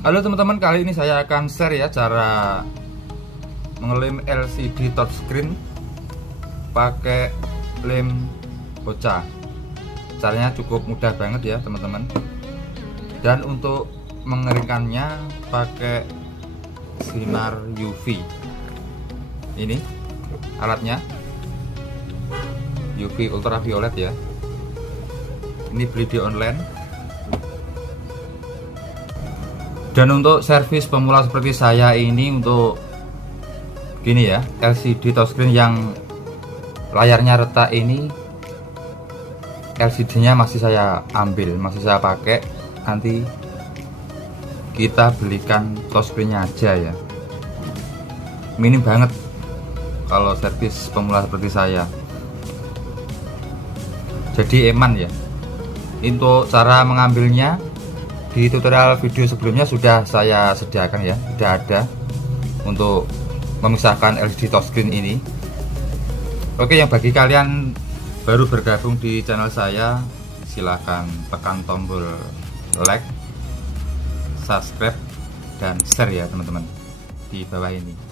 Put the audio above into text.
Halo teman-teman, kali ini saya akan share ya cara mengelem LCD touchscreen pakai lem bocah. Caranya cukup mudah banget ya teman-teman. Dan untuk mengeringkannya pakai sinar UV. Ini alatnya UV ultraviolet ya. Ini beli di online. Dan untuk servis pemula seperti saya ini, untuk gini ya, LCD touchscreen yang layarnya retak ini, LCD-nya masih saya ambil, masih saya pakai. Nanti kita belikan touchscreen-nya aja ya. Minim banget kalau servis pemula seperti saya. Jadi eman ya. Untuk cara mengambilnya, di tutorial video sebelumnya sudah saya sediakan ya, sudah ada untuk memisahkan LCD touchscreen ini. Oke, yang bagi kalian baru bergabung di channel saya, silahkan tekan tombol like, subscribe, dan share ya teman-teman di bawah ini.